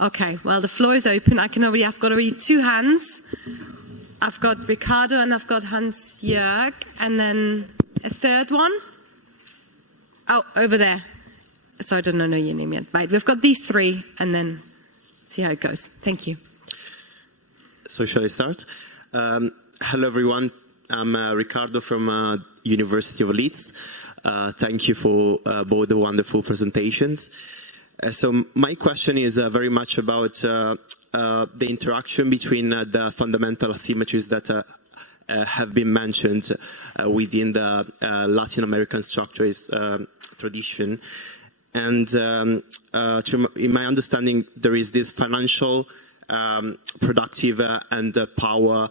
Okay, well, the floor is open. I've got already 2 hands. I've got Ricardo and I've got Hans-Jörg, and then a third one. Oh, over there. So I don't know your name yet. Right, we've got these 3, and then see how it goes. Thank you. So shall I start? Hello, everyone. I'm Ricardo from University of Leeds. Thank you for both the wonderful presentations. So my question is very much about the interaction between the fundamental asymmetries that have been mentioned within the Latin American structuralist tradition. And in my understanding, there is this financial, productive, and power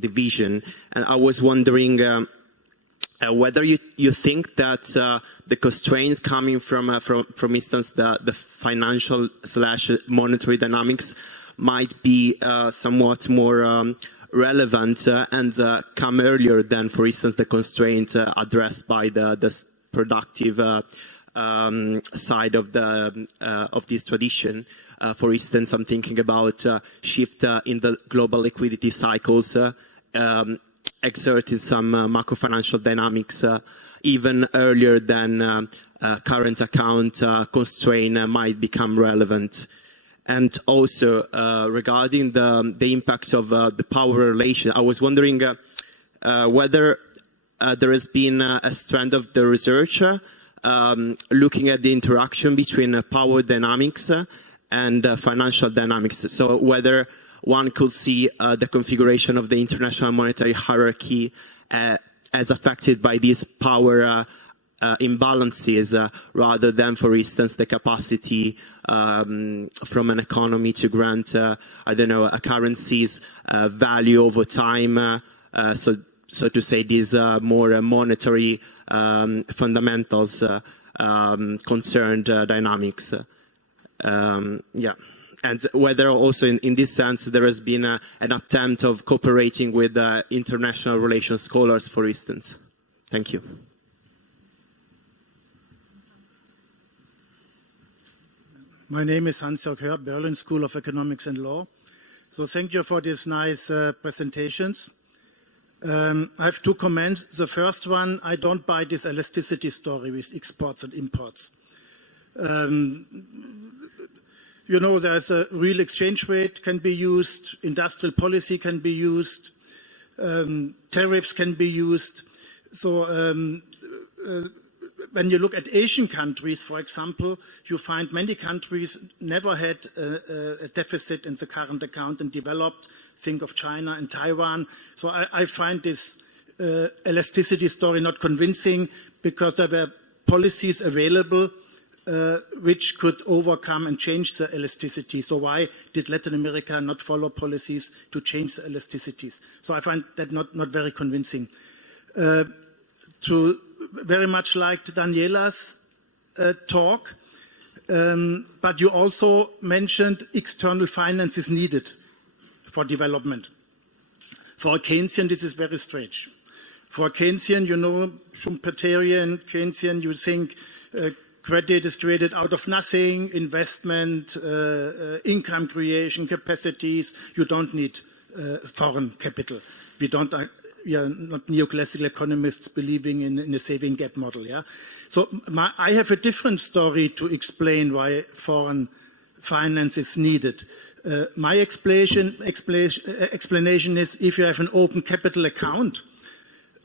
division. And I was wondering whether you think that the constraints coming from instance, the financial / monetary dynamics might be somewhat more relevant and come earlier than, for instance, the constraint addressed by the productive side of this tradition. For instance, I'm thinking about shift in the global liquidity cycles, exerting some macro-financial dynamics even earlier than current account constraint might become relevant. And also regarding the impact of the power relation, I was wondering whether there has been a strand of the research looking at the interaction between power dynamics and financial dynamics. So whether one could see the configuration of the international monetary hierarchy as affected by these power imbalances rather than, for instance, the capacity from an economy to grant, I don't know, a currency's value over time. So to say, these more monetary fundamentals concerned dynamics. Yeah. And whether also in this sense there has been an attempt of cooperating with international relations scholars, for instance. Thank you. My name is Hans-Böckler-Stiftung, Berlin School of Economics and Law. So thank you for these nice presentations. I have 2 comments. The first one, I don't buy this elasticity story with exports and imports. You know, there's a real exchange rate can be used, industrial policy can be used, tariffs can be used. So when you look at Asian countries, for example, you find many countries never had a deficit in the current account and developed. Think of China and Taiwan. So I find this elasticity story not convincing because there were policies available which could overcome and change the elasticity. So why did Latin America not follow policies to change the elasticities? So I find that not very convincing. To very much liked Daniela's talk, but you also mentioned external finance is needed for development. For a Keynesian, this is very strange. For a Keynesian, you know, Schumpeterian Keynesian, you think credit is created out of nothing, investment, income creation, capacities. You don't need foreign capital. We are not neoclassical economists believing in a saving gap model. Yeah? So I have a different story to explain why foreign finance is needed. My explanation is if you have an open capital account,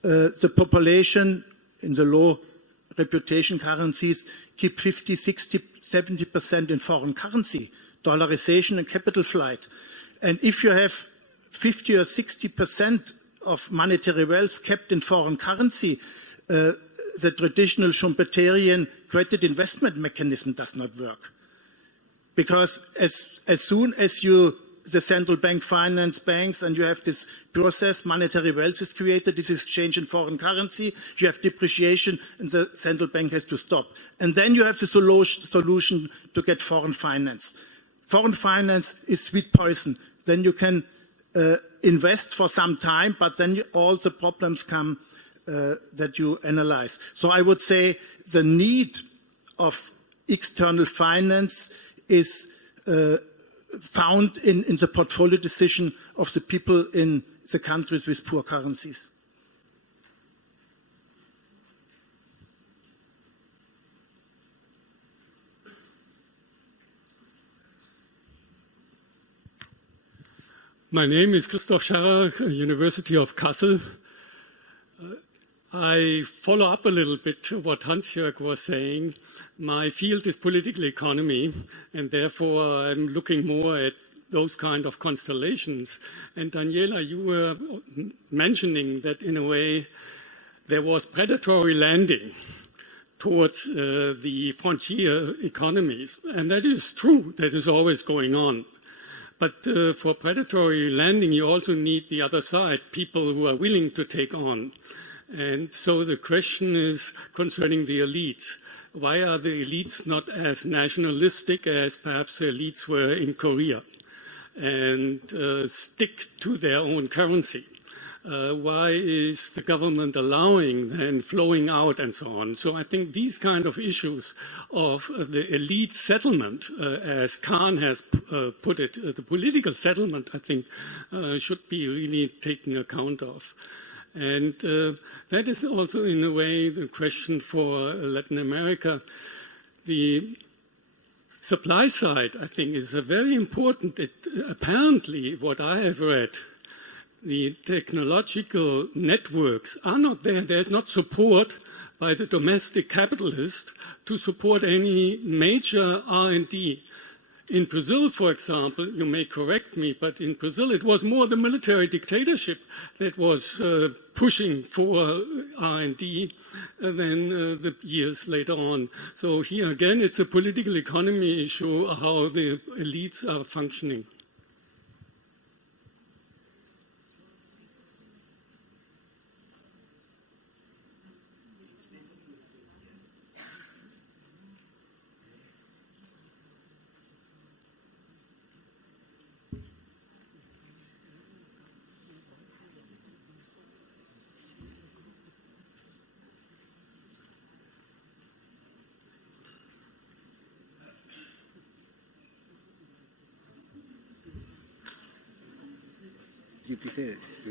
the population in the low reputation currencies keep 50, 60, 70% in foreign currency, dollarization and capital flight. And if you have 50 or 60% of monetary wealth kept in foreign currency, the traditional Schumpeterian credit investment mechanism does not work. Because as soon as the central bank finance banks and you have this process, monetary wealth is created, this is exchange in foreign currency, you have depreciation and the central bank has to stop. And then you have the solution to get foreign finance. Foreign finance is sweet poison. Then you can invest for some time, but then all the problems come that you analyze. So I would say the need of external finance is found in the portfolio decision of the people in the countries with poor currencies. My name is Christoph Scharrer, University of Kassel. I follow up a little bit what Hans-Jörg was saying. My field is political economy, and therefore I'm looking more at those kind of constellations. And Daniela, you were mentioning that in a way there was predatory lending towards the frontier economies. And that is true, that is always going on. But for predatory lending, you also need the other side, people who are willing to take on. And so the question is concerning the elites. Why are the elites not as nationalistic as perhaps the elites were in Korea and stick to their own currency? Why is the government allowing then flowing out and so on? So I think these kind of issues of the elite settlement, as Kahn has put it, the political settlement, I think, should be really taken account of. And that is also, in a way, the question for Latin America. The supply side, I think, is very important. Apparently, what I have read, the technological networks are not there. There's not support by the domestic capitalist to support any major R&D. In Brazil, for example, you may correct me, but in Brazil it was more the military dictatorship that was pushing for R&D than the years later on. So here again, it's a political economy issue, how the elites are functioning.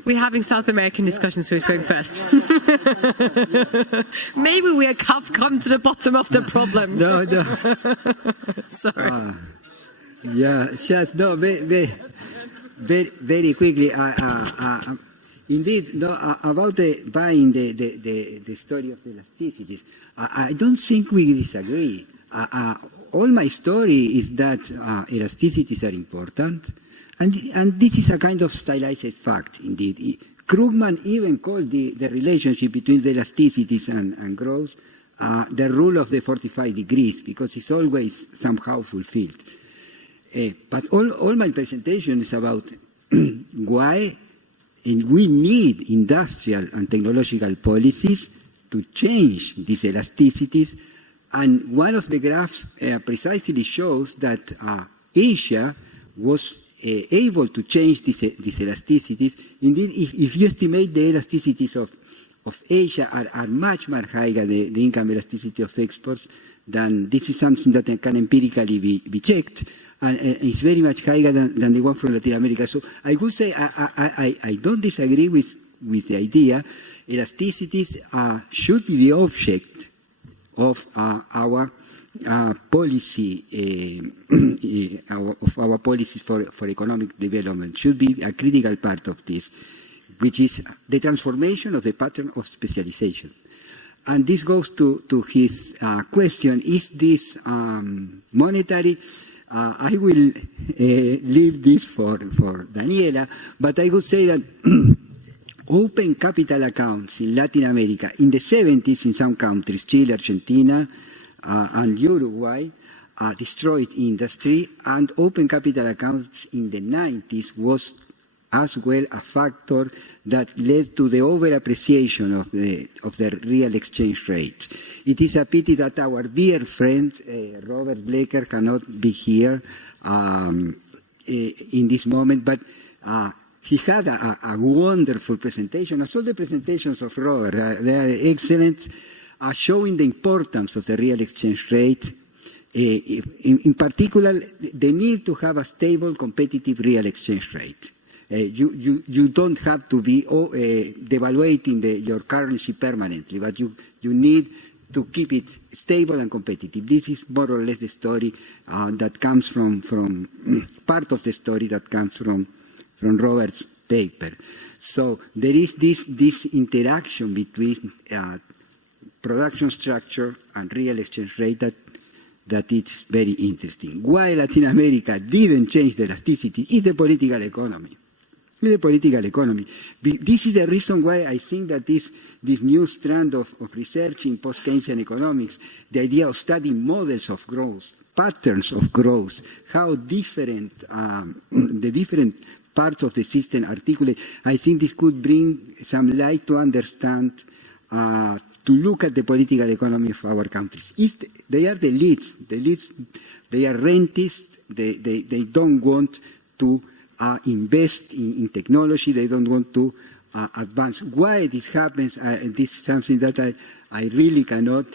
We're having South American discussions, so who's going first? Maybe we have come to the bottom of the problem. No. Sorry. Yeah, just no, very quickly. Indeed, no, about buying the story of the elasticities. I don't think we disagree. All my story is that elasticities are important. And this is a kind of stylized fact, indeed. Krugman even called the relationship between the elasticities and growth the rule of the 45 degrees, because it's always somehow fulfilled. But all my presentation is about why we need industrial and technological policies to change these elasticities. And one of the graphs precisely shows that Asia was able to change these elasticities. Indeed, if you estimate the elasticities of Asia are much higher, the income elasticity of exports, then this is something that can empirically be checked, and it's very much higher than the one from Latin America. So I would say I don't disagree with the idea. Elasticities should be the object of our policy, of our policies for economic development, should be a critical part of this, which is the transformation of the pattern of specialization. And this goes to his question, is this monetary? I will leave this for Daniela, but I would say that open capital accounts in Latin America in the 70s in some countries, Chile, Argentina, and Uruguay, destroyed industry, and open capital accounts in the 90s was as well a factor that led to the over-appreciation of the real exchange rate. It is a pity that our dear friend Robert Blecker cannot be here in this moment, but he had a wonderful presentation, as all the presentations of Robert. They are excellent, showing the importance of the real exchange rate In particular, the need to have a stable, competitive real exchange rate. You don't have to be devaluating your currency permanently, but you need to keep it stable and competitive. This is more or less the story that comes from part of the story that comes from Robert's paper. So there is this interaction between production structure and real exchange rate that it's very interesting. Why Latin America didn't change the elasticity is the political economy. This is the reason why I think that this new strand of research in post-Keynesian economics, the idea of studying models of growth, patterns of growth, how different the different parts of the system articulate, I think this could bring some light to understand, to look at the political economy of our countries. They are the elites, they are rentists, they don't want to invest in technology, they don't want to advance. Why this happens, this is something that I really cannot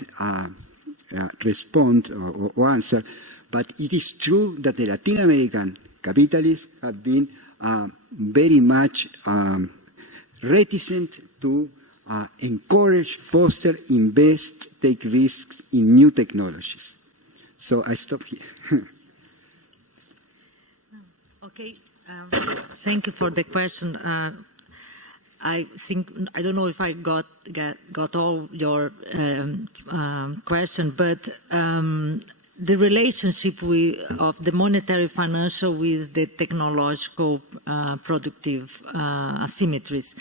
respond or answer, but it is true that the Latin American capitalists have been very much reticent to encourage, foster, invest, take risks in new technologies. So I stop here. Okay. Thank you for the question. I think I don't know if I got all your question, but the relationship of the monetary financial with the technological productive asymmetries.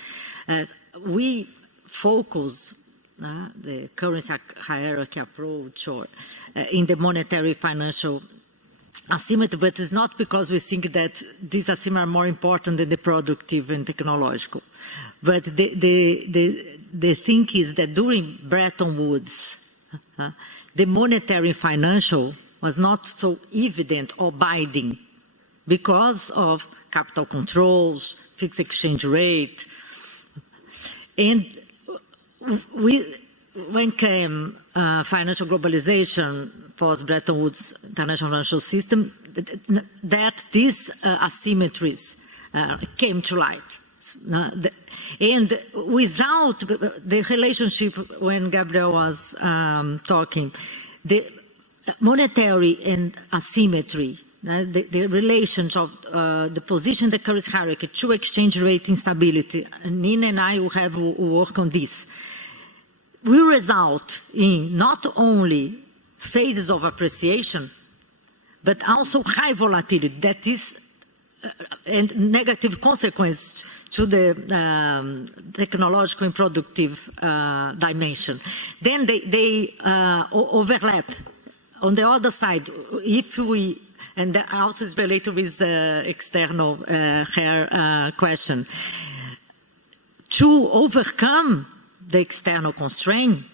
We focus the currency hierarchy approach or in the monetary financial asymmetry, but it's not because we think that these asymmetries are more important than the productive and technological. But the thing is that during Bretton Woods, the monetary financial was not so evident or binding because of capital controls, fixed exchange rate. And when came financial globalization, post-Bretton Woods international financial system, that these asymmetries came to light. And without the relationship, when Gabriel was talking, the monetary and asymmetry, the relations of the position in the currency hierarchy to exchange rate instability, Nina and I will have work on this, will result in not only phases of appreciation, but also high volatility that is and negative consequence to the technological and productive dimension. Then they overlap. On the other side, if we, and that also is related with the external hair question, to overcome the external constraint,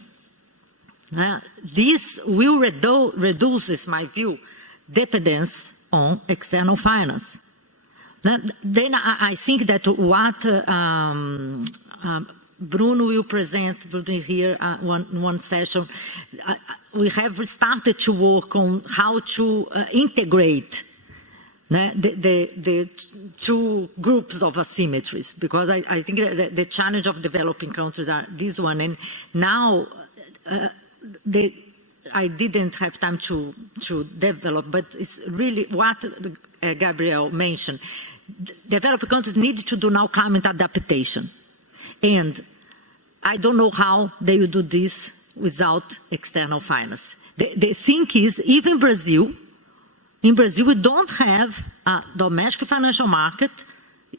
this will reduce, in my view, dependence on external finance. Then I think that what Bruno will present here one session, we have started to work on how to integrate the two groups of asymmetries, because I think the challenge of developing countries are this one, and now I didn't have time to develop, but it's really what Gabriel mentioned. Developing countries need to do now climate adaptation. And I don't know how they will do this without external finance. The thing is, even in Brazil we don't have a domestic financial market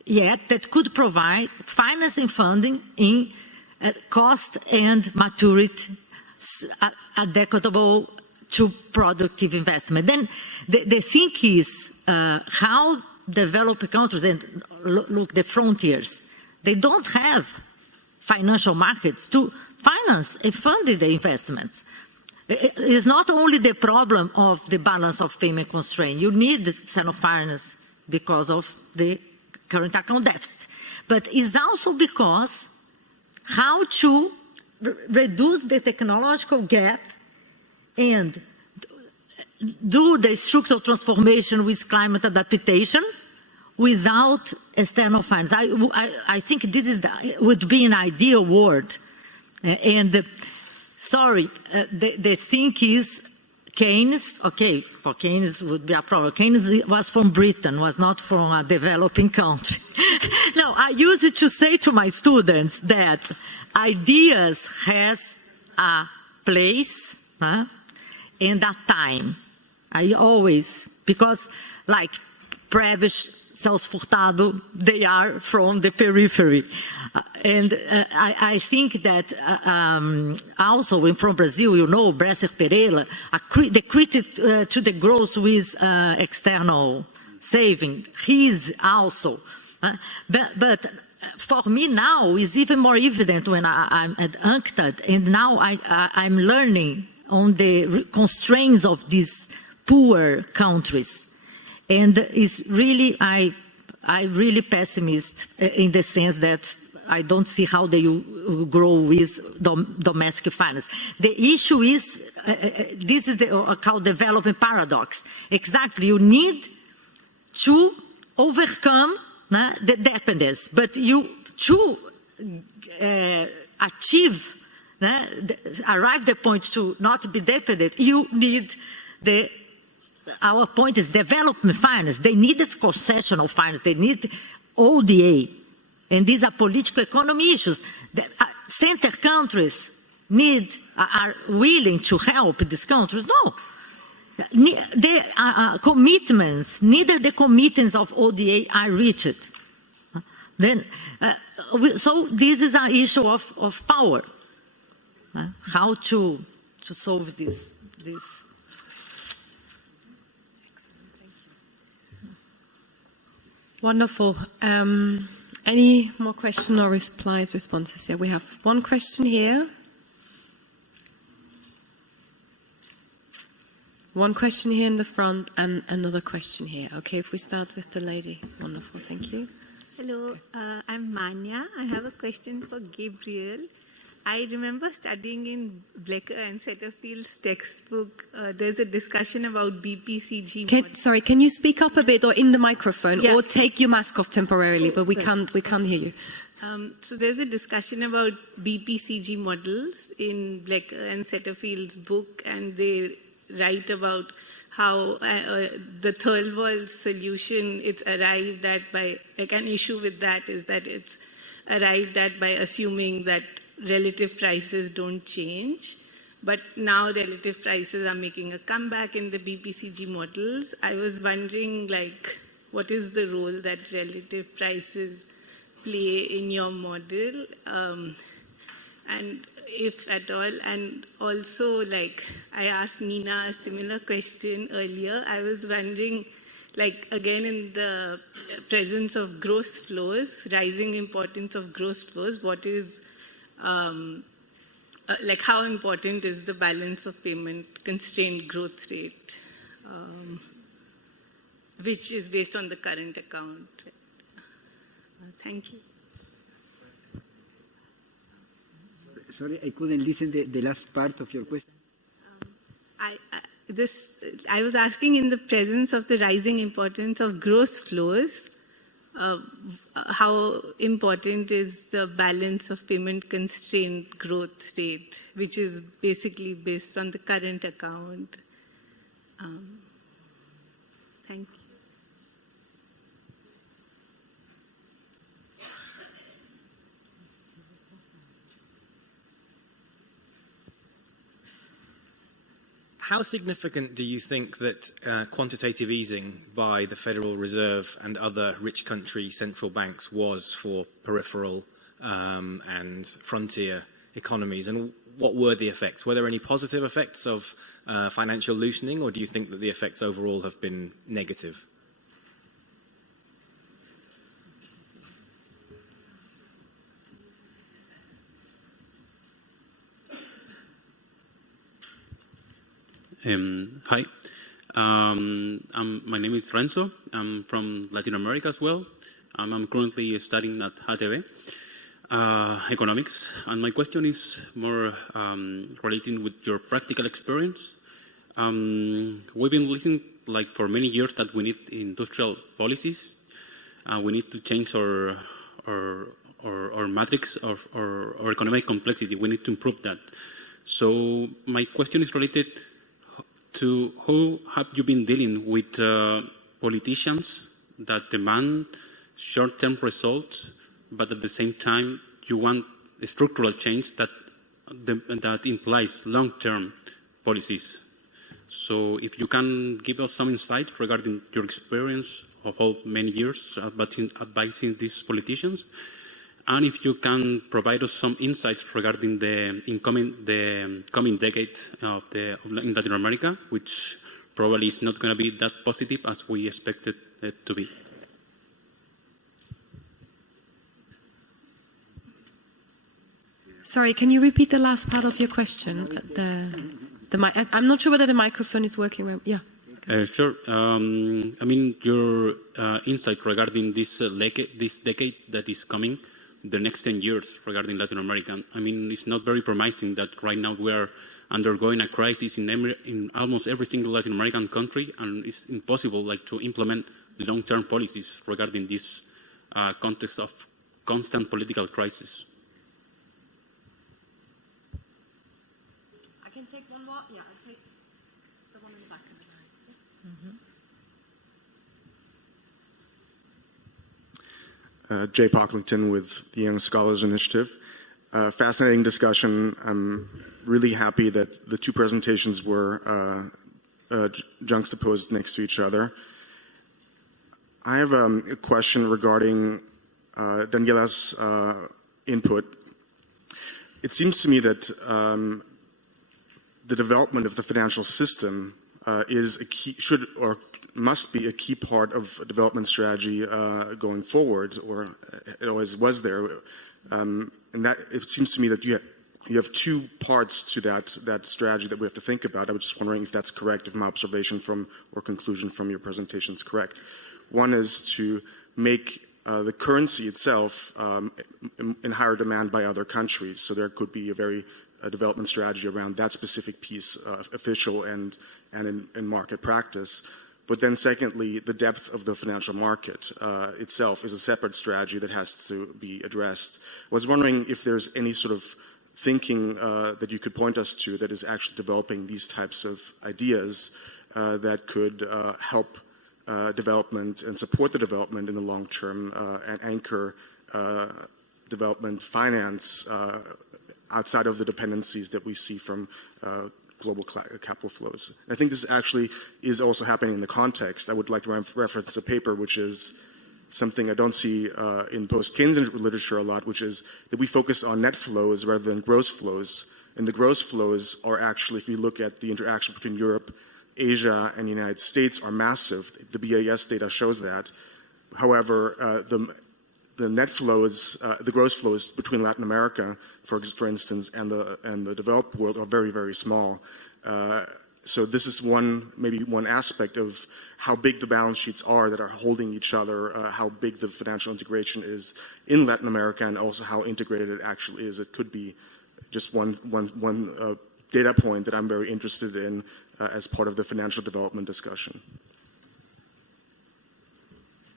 yet that could provide financing funding in cost and maturity adequate to productive investment. Then the thing is how developed countries, and look the frontiers, they don't have financial markets to finance and fund the investments. It's not only the problem of the balance of payment constraint. You need self-finance because of the current account deficit. But it's also because how to reduce the technological gap and do the structural transformation with climate adaptation without external finance. I think this is would be an ideal world. Sorry, the thing is Keynes, okay, for Keynes would be a problem. Keynes was from Britain, was not from a developing country. No, I used to say to my students that ideas has a place and a time. I always, because like Prebisch, Celso Furtado, they are from the periphery. I think that also from Brazil, you know, Bresser Pereira, the critic to the growth with external saving, he's also. But for me now, it's even more evident when I'm at UNCTAD, and now I'm learning on the constraints of these poor countries. And it's really, I really pessimist in the sense that I don't see how they grow with domestic finance. The issue is, this is called development paradox. Exactly, you need to overcome the dependence, but to achieve, arrive the point to not be dependent, you need our point is development finance. They needed concessional finance. They need ODA. And these are political economy issues. The center countries are willing to help these countries. No. The commitments, neither the commitments of ODA are reached. Then, so this is an issue of power. How to solve this. Wonderful. Any more questions or responses? Yeah, we have one question here. One question here in the front and another question here. Okay, if we start with the lady. Wonderful, thank you. Hello, I'm Manya. I have a question for Gabriel. I remember studying in Blecker and Setterfield's textbook, there's a discussion about BPCG. Sorry, can you speak up a bit or in the microphone, yeah, or take your mask off temporarily, but we can't hear you. So there's a discussion about BPCG models in Blecker and Setterfield's book, and they write about how the Thirlwall solution, it's arrived at by, like an issue with that is that it's arrived at by assuming that relative prices don't change, but now relative prices are making a comeback in the BPCG models. I was wondering, like, what is the role that relative prices play in your model, and if at all, and also, like, I asked Nina a similar question earlier. I was wondering, like, again, in the presence of gross flows, rising importance of gross flows, what is like, how important is the balance of payment constrained growth rate, which is based on the current account? Thank you. Sorry, I couldn't listen to the last part of your question. I was asking, in the presence of the rising importance of gross flows, how important is the balance of payment constrained growth rate, which is basically based on the current account? Thank you. How significant do you think that quantitative easing by the Federal Reserve and other rich country central banks was for peripheral and frontier economies? And what were the effects? Were there any positive effects of financial loosening, or do you think that the effects overall have been negative? Hi, my name is Renzo. I'm from Latin America as well. I'm currently studying at HTV economics, and my question is more relating with your practical experience. We've been listening like for many years that we need industrial policies. We need to change our matrix or economic complexity. We need to improve that. So my question is related to how have you been dealing with politicians that demand short-term results, but at the same time you want a structural change that implies long-term policies. So if you can give us some insight regarding your experience of all many years advising these politicians, and if you can provide us some insights regarding the coming decade in Latin America, which probably is not going to be that positive as we expected it to be. Sorry, can you repeat the last part of your question? I'm not sure whether the microphone is working well. Yeah. Sure. I mean, your insight regarding this decade that is coming, the next 10 years regarding Latin America. I mean, it's not very promising that right now we are undergoing a crisis in almost every single Latin American country, and it's impossible to implement long-term policies regarding this context of constant political crisis. I can take one more. Yeah, I'll take the one in the back. Jay Pocklington with the Young Scholars Initiative. Fascinating discussion. I'm really happy that the two presentations were juxtaposed next to each other. I have a question regarding Daniela's input. It seems to me that the development of the financial system is a key, must be a key part of a development strategy going forward, or it always was there. And that it seems to me that you have two parts to that strategy that we have to think about. I was just wondering if that's correct, if my observation or conclusion from your presentation is correct. One is to make the currency itself in higher demand by other countries. So there could be a development strategy around that specific piece, official and in market practice. But then secondly, the depth of the financial market itself is a separate strategy that has to be addressed. I was wondering if there's any sort of thinking that you could point us to that is actually developing these types of ideas that could help development and support the development in the long term and anchor development finance outside of the dependencies that we see from global capital flows. I think this actually is also happening in the context. I would like to reference a paper which is something I don't see in post-Keynesian literature a lot, which is that we focus on net flows rather than gross flows. And the gross flows are actually, if you look at the interaction between Europe, Asia, and the United States, are massive. The BAS data shows that. However, the net flows, the gross flows between Latin America, for instance, and the developed world are very, very small. So this is maybe one aspect of how big the balance sheets are that are holding each other, how big the financial integration is in Latin America, and also how integrated it actually is. It could be just one data point that I'm very interested in as part of the financial development discussion.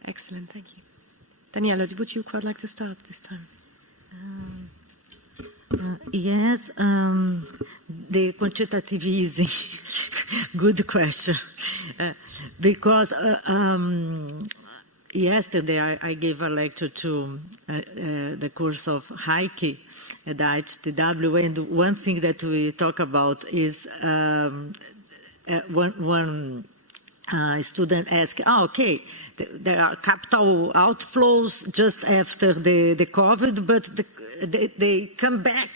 Excellent, thank you. Daniela, would you quite like to start this time? Yes, the quantitative easing, good question. Because yesterday I gave a lecture to the course of Heike at the HTW, and one thing that we talk about is one student asked, okay, there are capital outflows just after the COVID, but they come back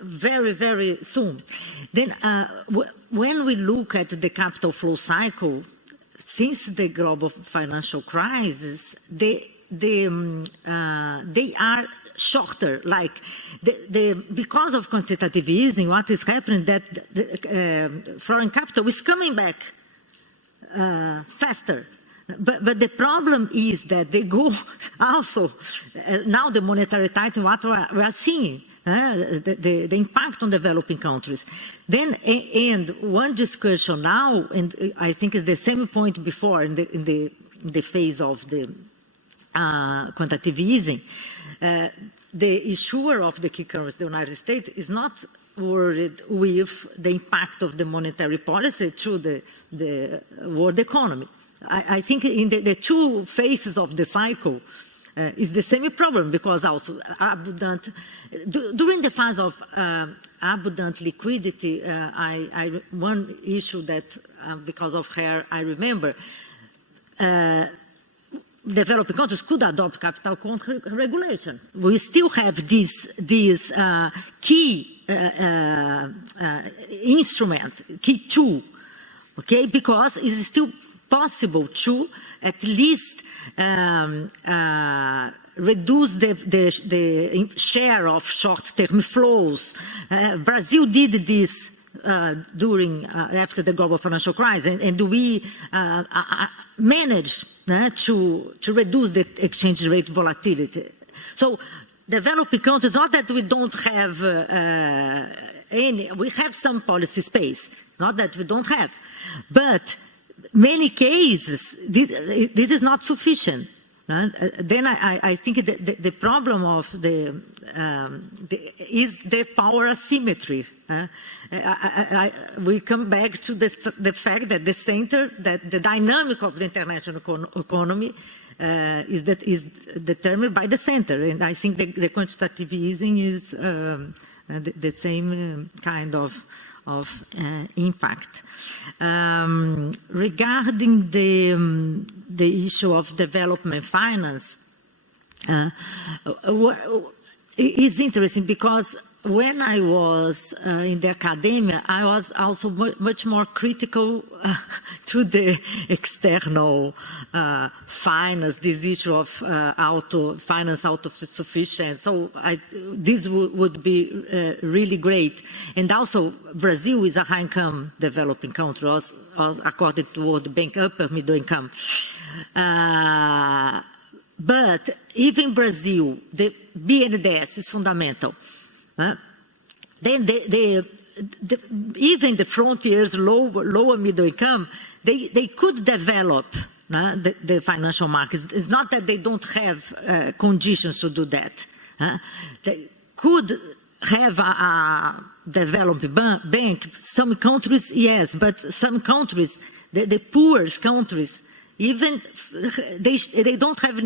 very, very soon. Then when we look at the capital flow cycle, since the global financial crisis, they are shorter. Like because of quantitative easing, what is happening that the foreign capital is coming back faster. But the problem is that they go also, now the monetary tightening, what we are seeing, the impact on developing countries. Then, and one discussion now, and I think is the same point before in the phase of the quantitative easing, the issuer of the key currency, the United States, is not worried with the impact of the monetary policy to the world economy. I think in the two phases of the cycle is the same problem, because also abundant, during the phase of abundant liquidity, one issue that because of her I remember, developing countries could adopt capital control regulation. We still have this key instrument, key tool, okay, because it is still possible to at least reduce the share of short-term flows. Brazil did this after the global financial crisis, and we managed to reduce the exchange rate volatility. So developing countries, not that we don't have we have some policy space. It's not that we don't have, but many cases this is not sufficient. Then I think the problem of is the power asymmetry. We come back to the fact that the center, that the dynamic of the international economy is determined by the center, and I think the quantitative easing is the same kind of impact. Regarding the issue of development finance, it's interesting because when I was in the academia, I was also much more critical to the external finance, this issue of finance autosufficient. So this would be really great. And also, Brazil is a high-income developing country, according to World Bank, upper middle income. But even Brazil, the BNDES is fundamental. Then even the frontiers, lower middle income, they could develop the financial markets. It's not that they don't have conditions to do that. They could have a developing bank. Some countries, yes, but some countries, the poorest countries, even they don't have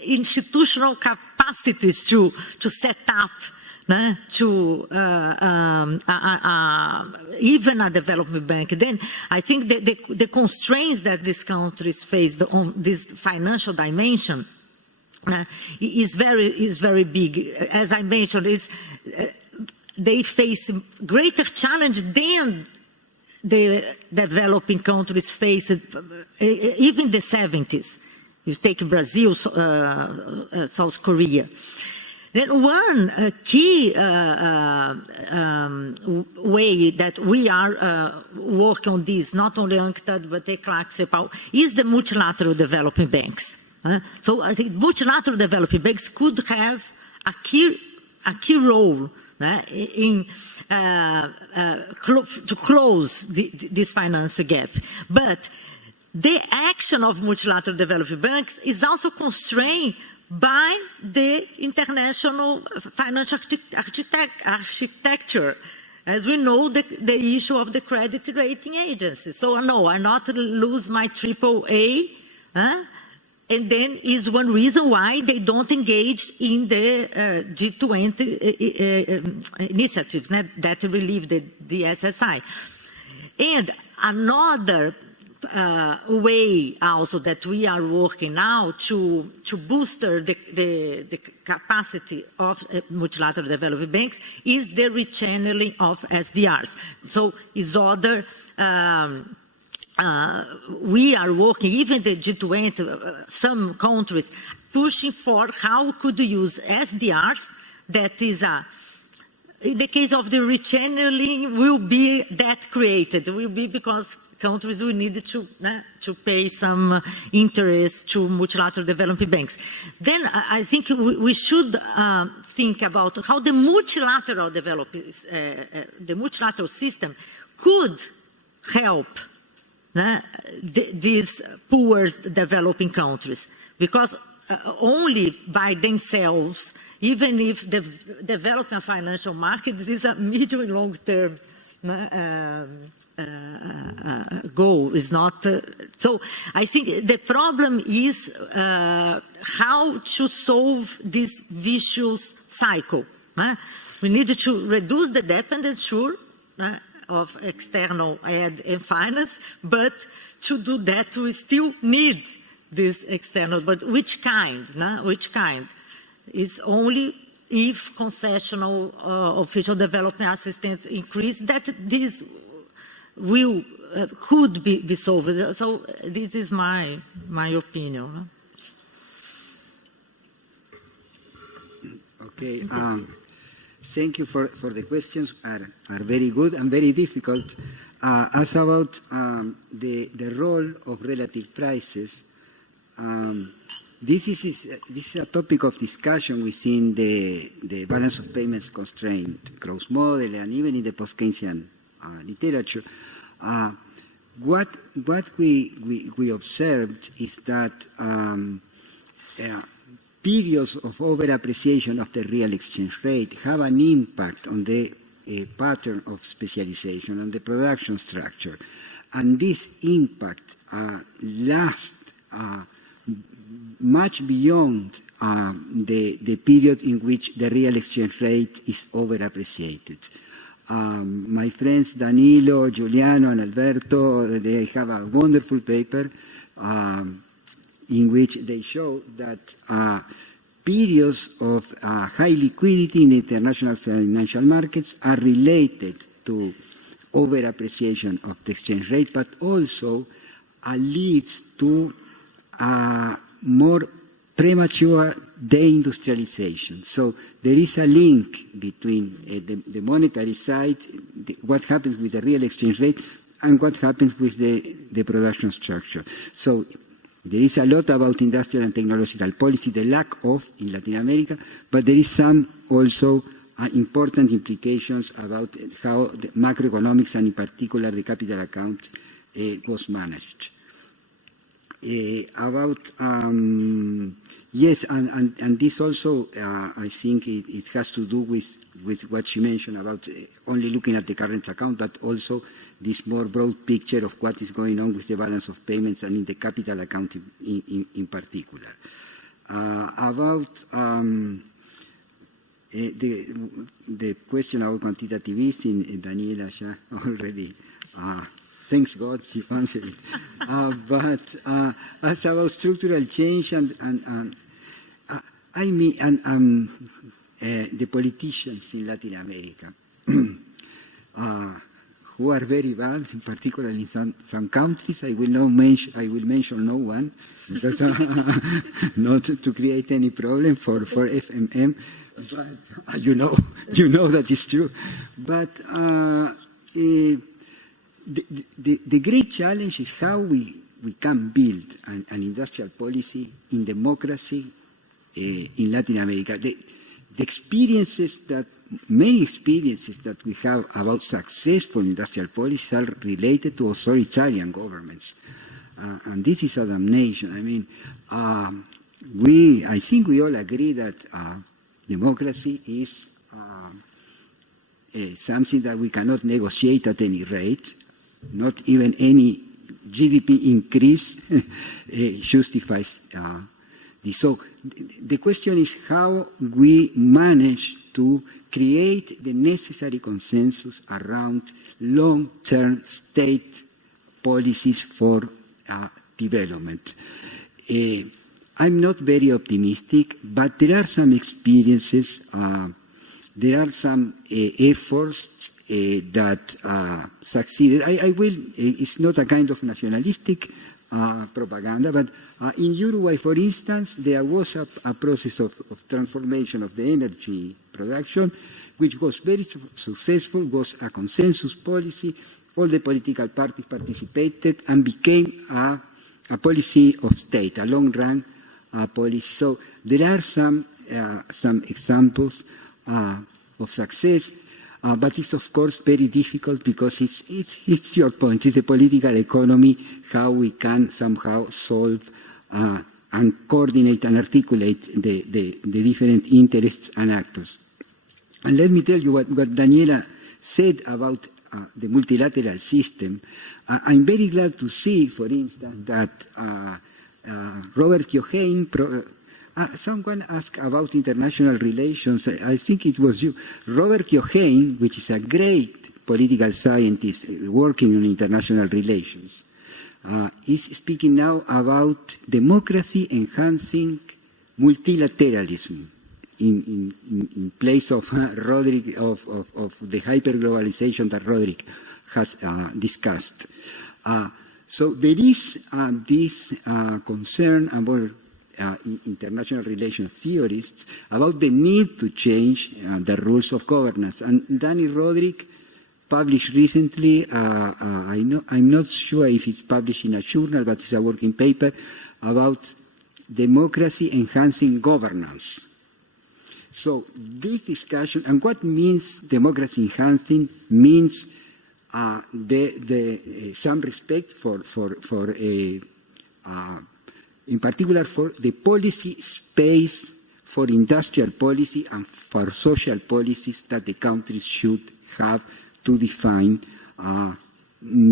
institutional capacities to set up even a development bank. Then I think the constraints that these countries face on this financial dimension is very big. As I mentioned, they face greater challenge than the developing countries faced even the 70s. You take Brazil, South Korea. Then one key way that we are working on this, not only UNCTAD but CEPAL, is the multilateral development banks. So I think multilateral development banks could have a key role in to close this financial gap. But the action of multilateral development banks is also constrained by the international financial architecture. As we know, the issue of the credit rating agencies. So no, I not lose my AAA, and then is one reason why they don't engage in the G20 initiatives that relieve the SSI. And another way also that we are working now to boost the capacity of multilateral development banks is the rechanneling of SDRs. So is other we are working, even the G20, some countries pushing for how could use SDRs. That is in the case of the rechanneling will be that created, will be because countries will need to pay some interest to multilateral development banks. Then I think we should think about how the multilateral the multilateral system could help these poor developing countries, because only by themselves, even if the development financial markets is a medium and long-term goal, is not. So I think the problem is how to solve this vicious cycle. We need to reduce the dependence, sure, of external aid and finance, but to do that we still need this external. But which kind? Which kind? Is only if concessional official development assistance increase that this will could be solved. So this is my opinion. Okay. Thank you for the questions. Are very good and very difficult. As about the role of relative prices, this is a topic of discussion within the balance of payments constraint growth model, and even in the post-Keynesian literature. What we observed is that periods of over-appreciation of the real exchange rate have an impact on the pattern of specialization, on the production structure. And this impact lasts much beyond the period in which the real exchange rate is over-appreciated. My friends Danilo, Giuliano, and Alberto, they have a wonderful paper in which they show that periods of high liquidity in the international financial markets are related to over-appreciation of the exchange rate, but also leads to more premature deindustrialization. So there is a link between the monetary side, what happens with the real exchange rate, and what happens with the production structure. So there is a lot about industrial and technological policy, the lack of in Latin America, but there is some also important implications about how the macroeconomics, and in particular the capital account, was managed. Yes, and this also, I think it has to do with what she mentioned about only looking at the current account, but also this more broad picture of what is going on with the balance of payments and in the capital account in particular. About the question about quantitative easing, Daniela already thanks God she answered it. But as about structural change and the politicians in Latin America, who are very bad, in particular in some countries. I will mention no one, because not to create any problem for FMM. But you know that is true. But the great challenge is how we can build an industrial policy in democracy in Latin America. The experiences many experiences that we have about successful industrial policies are related to authoritarian governments. And this is a damnation. I mean, I think we all agree that democracy is something that we cannot negotiate at any rate. Not even any GDP increase justifies this. So the question is how we manage to create the necessary consensus around long-term state policies for development. I'm not very optimistic, but there are some experiences, there are some efforts that succeeded. It's not a kind of nationalistic propaganda, but in Uruguay, for instance, there was a process of transformation of the energy production, which was very successful, was a consensus policy. All the political parties participated and became a policy of state, a long-run policy. So there are some some examples of success, but it's of course very difficult because it's your point. It's a political economy, how we can somehow solve and coordinate and articulate the different interests and actors. And let me tell you what Daniela said about the multilateral system. I'm very glad to see, for instance, that Robert Keohane, someone asked about international relations. I think it was you. Robert Keohane, which is a great political scientist working on international relations, is speaking now about democracy enhancing multilateralism in place of Roderick, of the hyperglobalization that Roderick has discussed. So there is this concern about international relations theorists about the need to change the rules of governance. And Danny Roderick published recently, I'm not sure if it's published in a journal, but it's a working paper about democracy enhancing governance. So this discussion, and what means democracy enhancing means some respect for in particular for the policy space for industrial policy and for social policies that the countries should have to define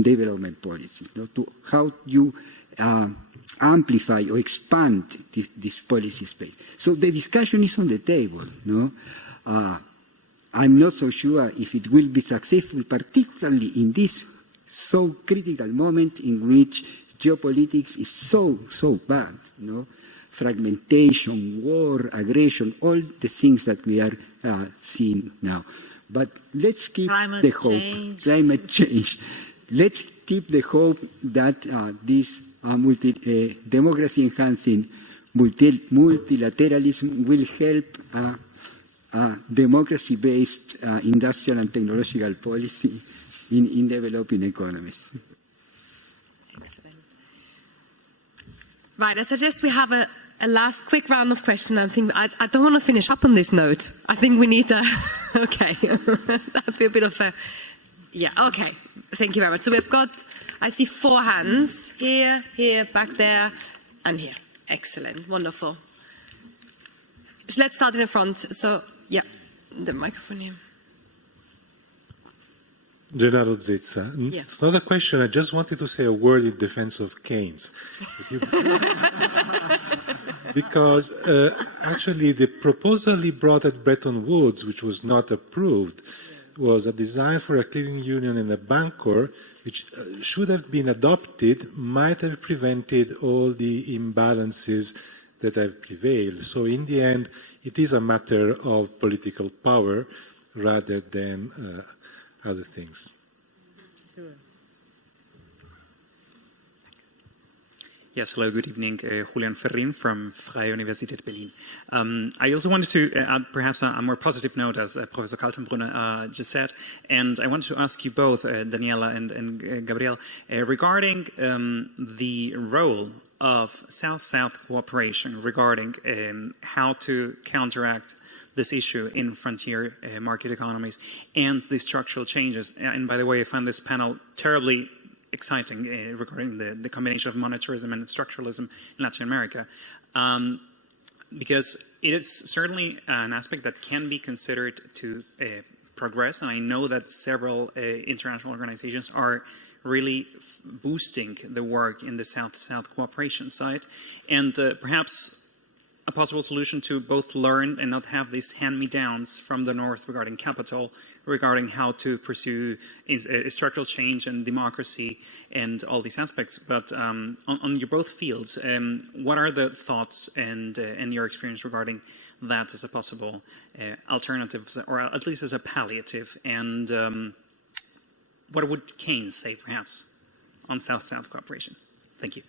development policy. To how you amplify or expand this policy space. So the discussion is on the table. No? I'm not so sure if it will be successful, particularly in this so critical moment in which geopolitics is so bad. No? Fragmentation, war, aggression, all the things that we are seeing now. But let's keep the hope. Climate change. Let's keep the hope that this democracy-enhancing multilateralism will help democracy-based industrial and technological policy in developing economies. Excellent. Right, I suggest we have a last quick round of questions. I think I don't want to finish up on this note. I think we need a, okay, that'd be a bit of a, yeah, okay. Thank you very much. So we've got, I see 4 hands, here, back there, and here. Excellent, wonderful. So let's start in the front. So, yeah, the microphone here. Gennaro Zezza. Yeah. It's not a question. I just wanted to say a word in defense of Keynes. Because actually the proposal he brought at Bretton Woods, which was not approved, was a design for a clearing union and a bancor, which should have been adopted, might have prevented all the imbalances that have prevailed. So in the end, it is a matter of political power rather than other things. Sure. Yes, hello, good evening. Julian Ferrin from Freie Universität Berlin. I also wanted to add perhaps a more positive note, as Professor Kaltenbrunner just said, and I wanted to ask you both, Daniela and Gabriel, regarding the role of South-South cooperation regarding how to counteract this issue in frontier market economies and the structural changes. And by the way, I found this panel terribly exciting regarding the combination of monetarism and structuralism in Latin America, because it is certainly an aspect that can be considered to progress. And I know that several international organizations are really boosting the work in the South-South cooperation side, and perhaps a possible solution to both learn and not have these hand-me-downs from the North regarding capital, regarding how to pursue structural change and democracy and all these aspects. But on your both fields, what are the thoughts and your experience regarding that as a possible alternative, or at least as a palliative? And what would Keynes say, perhaps, on South-South cooperation? Thank you.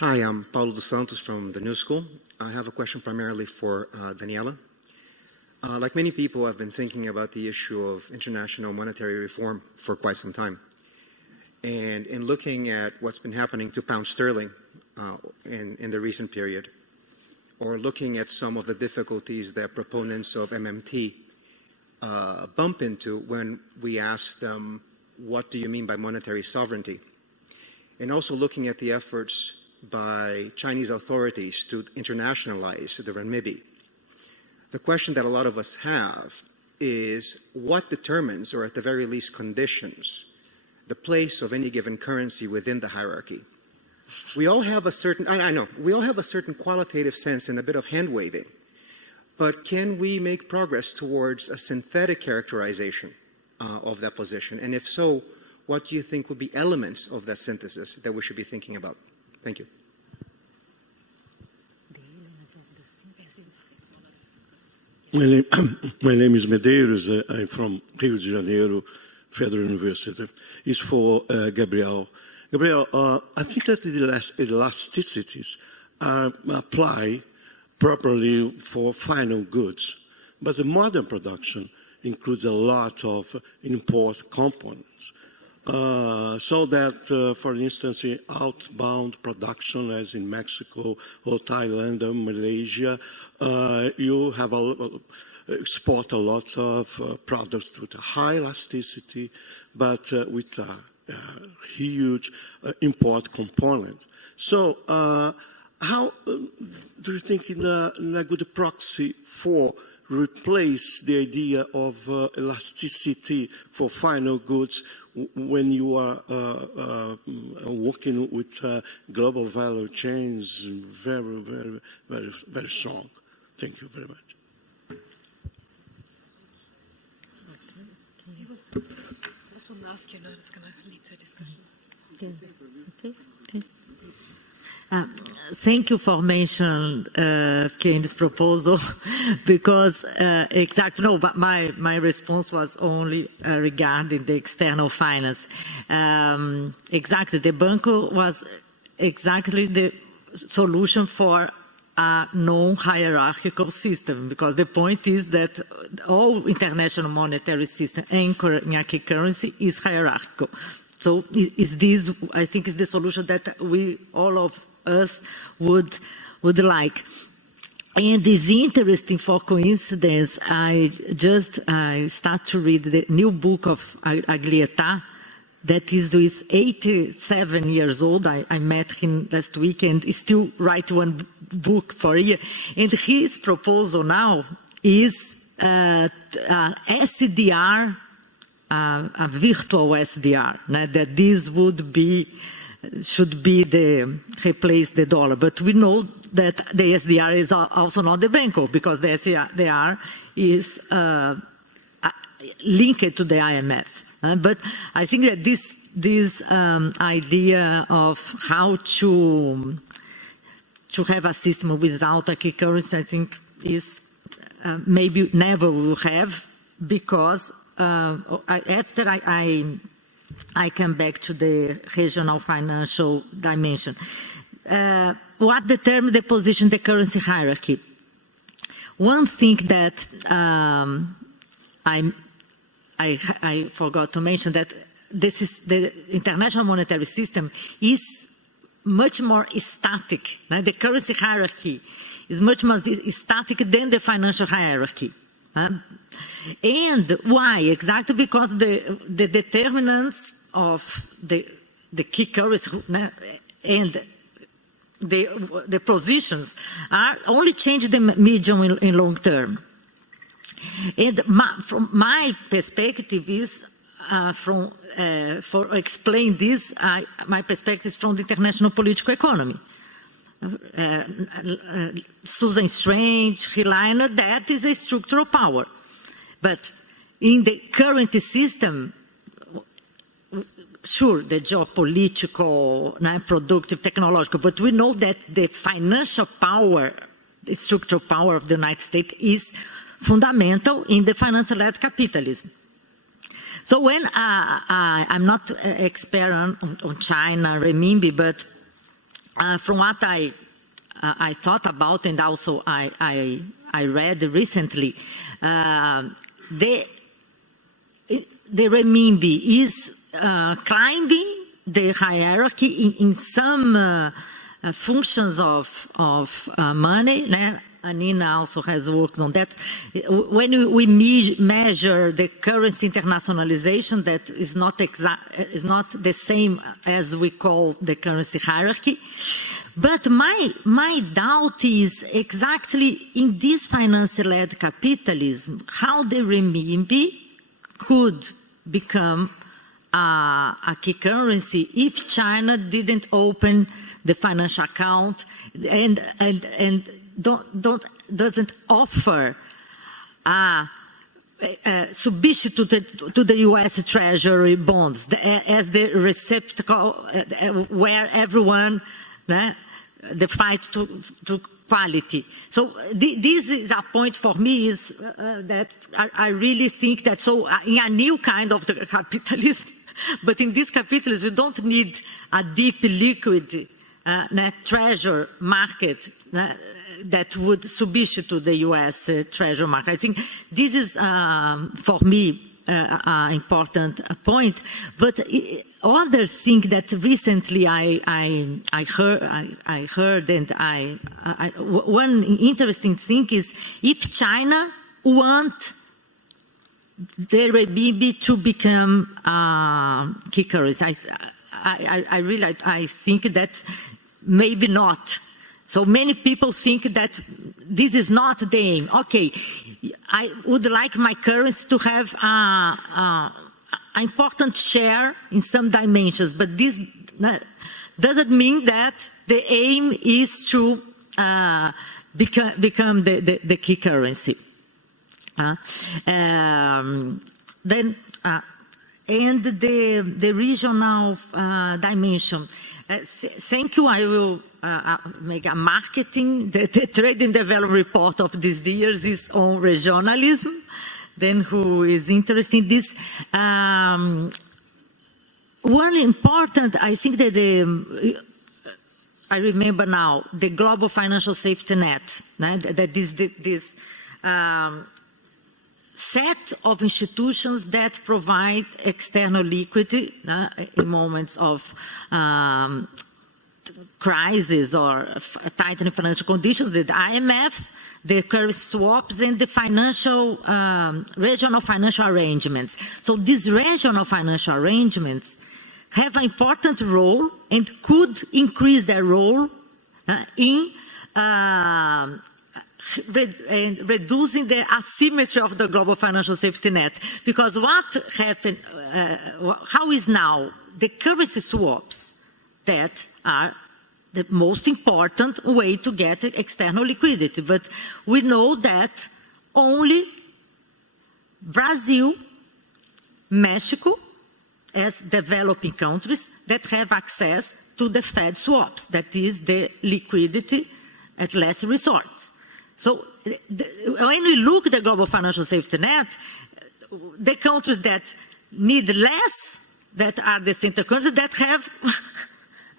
Hi, I'm Paulo dos Santos from the New School. I have a question primarily for Daniela. Like many people, I've been thinking about the issue of international monetary reform for quite some time. And in looking at what's been happening to pound sterling in the recent period, or looking at some of the difficulties that proponents of MMT bump into when we ask them, what do you mean by monetary sovereignty? And also looking at the efforts by Chinese authorities to internationalize the renminbi. The question that a lot of us have is what determines, or at the very least conditions, the place of any given currency within the hierarchy. We all have a certain, I know, we all have a certain qualitative sense and a bit of hand-waving, but can we make progress towards a synthetic characterization of that position? And if so, what do you think would be elements of that synthesis that we should be thinking about? Thank you. My name is Medeiros. I'm from Rio de Janeiro Federal University. It's for Gabriel. Gabriel, I think that the elasticities apply properly for final goods, but the modern production includes a lot of import components. So that, for instance, in outbound production, as in Mexico or Thailand or Malaysia, you have export a lot of products with a high elasticity, but with a huge import component. So, how do you think in a good proxy for replace the idea of elasticity for final goods when you are working with global value chains very strong? Thank you very much. Thank you for mentioning Keynes' proposal, because exactly, no, but my response was only regarding the external finance. Exactly, the Banco was exactly the solution for a non-hierarchical system, because the point is that all international monetary system anchored in a key currency is hierarchical. So is this, I think, is the solution that we, all of us, would like. And it's interesting, for coincidence, I start to read the new book of Aglietta, that is 87 years old. I met him last week, and he still writes one book for a year. And his proposal now is SDR, a virtual SDR, that this should be replace the dollar. But we know that the SDR is also not the Banco, because the SDR is linked to the IMF. But I think that this idea of how to have a system without a key currency, I think, is maybe never will have, because after I come back to the regional financial dimension. What determines the position of the currency hierarchy? One thing that I forgot to mention, that this is the international monetary system is much more static. Right? The currency hierarchy is much more static than the financial hierarchy. And why? Exactly because the determinants of the key currency and the positions are only change the medium and long term. And from my perspective is for explain this, my perspective is from the international political economy. Susan Strange, rely on that is a structural power. But in the current system, sure, the geopolitical, productive, technological, but we know that the financial power, the structural power of the United States is fundamental in the financial-led capitalism. So when I'm not expert on China, renminbi, but from what I thought about, and also I read recently, the renminbi is climbing the hierarchy in some functions of money. Annina also has worked on that. When we measure the currency internationalization, that is not the same as we call the currency hierarchy. But my doubt is exactly in this finance-led capitalism, how the renminbi could become a key currency if China didn't open the financial account and doesn't offer a substitute to the U.S. Treasury bonds as the receptacle where everyone, the fight to quality. So this is a point for me is that I really think that in a new kind of the capitalism, but in this capitalism you don't need a deep liquid treasure market that would substitute the U.S. treasury market. I think this is, for me, an important point. But other thing that recently I heard, and one interesting thing is if China want the renminbi to become key currency, I think that maybe not. So many people think that this is not the aim. Okay, I would like my currency to have an important share in some dimensions, but this doesn't mean that the aim is to become the key currency. And the regional dimension. Thank you. I will make a marketing. The Trade and Development report of these years is on regionalism. Then who is interested in this? One important, I think that I remember now, the global financial safety net. That is this set of institutions that provide external liquidity in moments of crisis or tightening financial conditions, the IMF, the currency swaps, and the financial regional financial arrangements. So these regional financial arrangements have an important role and could increase their role in reducing the asymmetry of the global financial safety net. Because what happened, how is now the currency swaps that are the most important way to get external liquidity. But we know that only Brazil, Mexico, as developing countries that have access to the Fed swaps, that is the liquidity at last resort. So when we look at the global financial safety net, the countries that need less, that are the central countries that have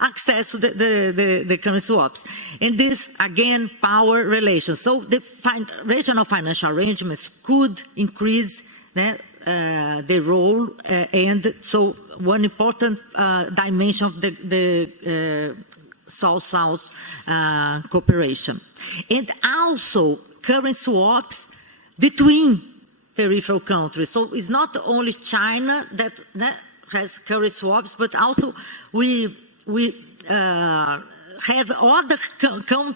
access to the currency swaps. And this, again, power relations. So the regional financial arrangements could increase the role, and so one important dimension of the South-South cooperation. And also currency swaps between peripheral countries. So it's not only China that has currency swaps, but also we have other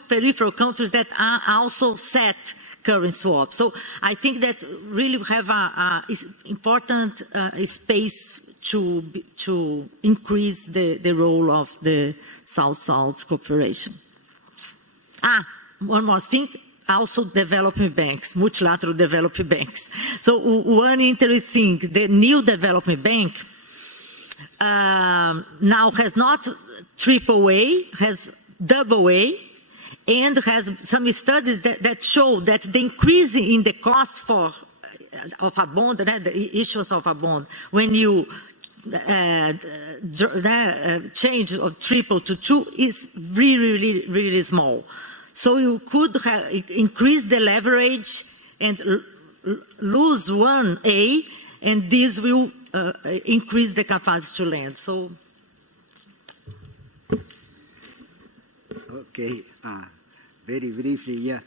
peripheral countries that are also set currency swaps. So I think that really we have a important space to increase the role of the South-South cooperation. One more thing, also development banks, multilateral development banks. So one interesting thing, the new development bank now has not AAA, has AA, and has some studies that show that the increase in the cost of a bond, the issuance of a bond, when you change of triple to 2 is really, really small. So you could increase the leverage and lose 1A, and this will increase the capacity to lend. So Okay, very briefly, yeah.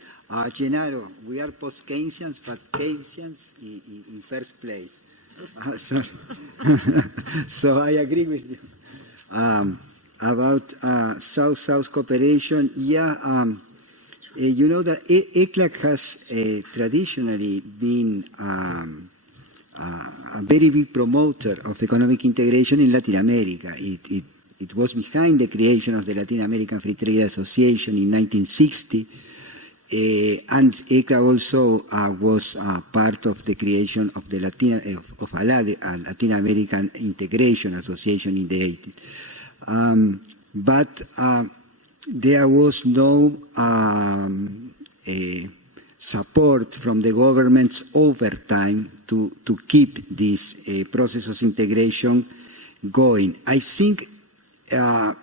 Gennaro, we are post-Keynesians, but Keynesians in first place. So I agree with you. About South-South cooperation, yeah, you know that ECLAC has traditionally been a very big promoter of economic integration in Latin America. It was behind the creation of the Latin American Free Trade Association in 1960, and ECLAC also was part of the creation of the Latin American Integration Association in the 80s. But there was no support from the governments over time to keep this process of integration going. I think there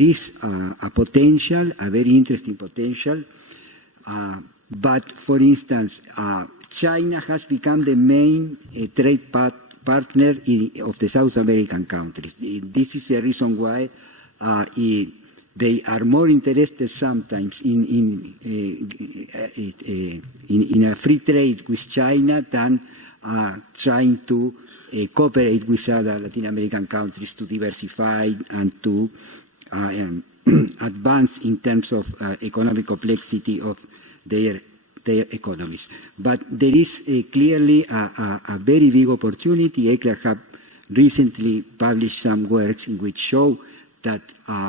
is a potential, a very interesting potential, but for instance, China has become the main trade partner of the South American countries. This is the reason why they are more interested sometimes in a free trade with China than trying to cooperate with other Latin American countries to diversify and to advance in terms of economic complexity of their economies. But there is clearly a very big opportunity. ECLAC have recently published some works in which show that,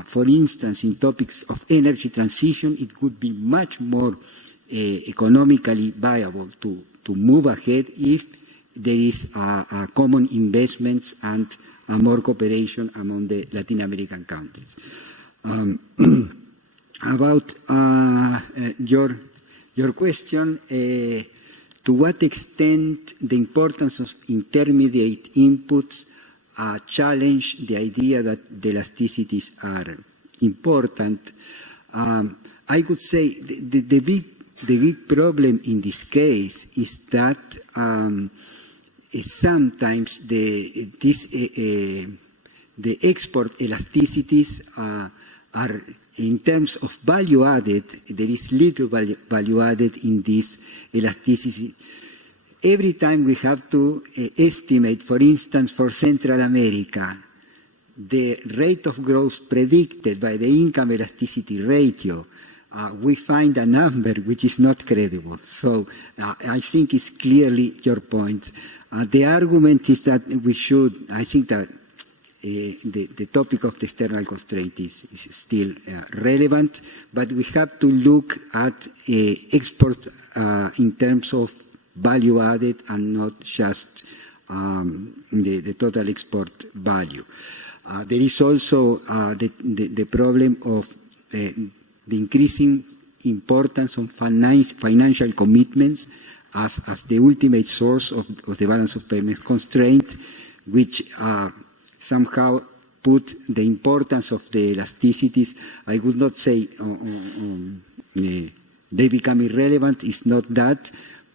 for instance, in topics of energy transition, it could be much more economically viable to move ahead if there is common investments and more cooperation among the Latin American countries. About your question, to what extent the importance of intermediate inputs challenge the idea that the elasticities are important, I would say the big problem in this case is that sometimes the export elasticities are, in terms of value added, there is little value added in this elasticity. Every time we have to estimate, for instance, for Central America, the rate of growth predicted by the income elasticity ratio, we find a number which is not credible. So I think it's clearly your point. The argument is that we should, I think that the topic of the external constraint is still relevant, but we have to look at exports in terms of value added and not just the total export value. There is also the problem of the increasing importance of financial commitments as the ultimate source of the balance of payments constraint, which somehow put the importance of the elasticities, I would not say they become irrelevant, it's not that,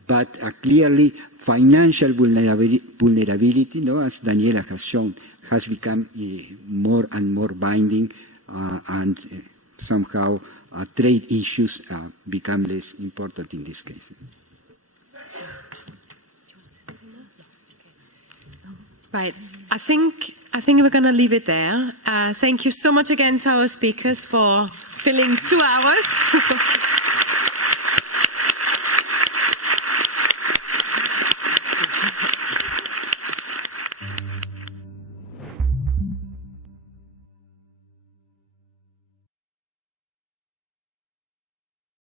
but clearly financial vulnerability, as Daniela has shown, has become more and more binding, and somehow trade issues become less important in this case. Right. I think we're going to leave it there. Thank you so much again to our speakers for filling 2 hours.